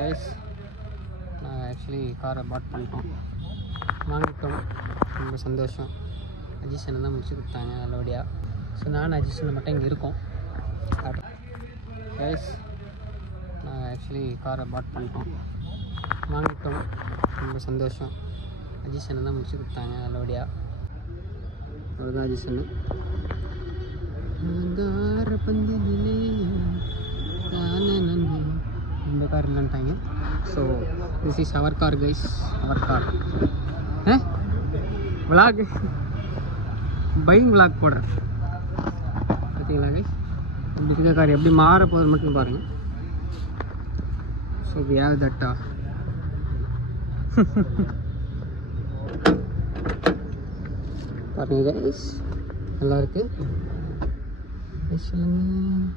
Guys, நான் actually காரை பாட் பண்ணிட்டோம், வாங்கிட்டோம். ரொம்ப சந்தோஷம். அஜிஷனை தான் முடிச்சு கொடுத்தாங்க நல்லபடியாக. ஸோ நானும் அஜிஷனை மட்டும் இங்கே இருக்கோம். கைஸ், நான் ஆக்சுவலி காரை பாட் பண்ணிட்டோம், வாங்கிட்டோம். ரொம்ப சந்தோஷம். அஜிஷனை தான் முடிச்சு கொடுத்தாங்க நல்லபடியாக. அவ்வளோதான் அஜிஷனு. பந்திலே இந்த கார் இல்லைன்ட்டாங்க. So this is our car guys, our car. Vlog buying vlog போடுறேன் பார்த்தீங்களா கைஸ். இப்படி இருக்க கார் எப்படி மாற போகுது மட்டும் பாருங்கள். ஸோ வி ஹேவ் தட்டா. பாருங்கள் கைஸ், நல்லா இருக்குது. சொல்லுங்கள்.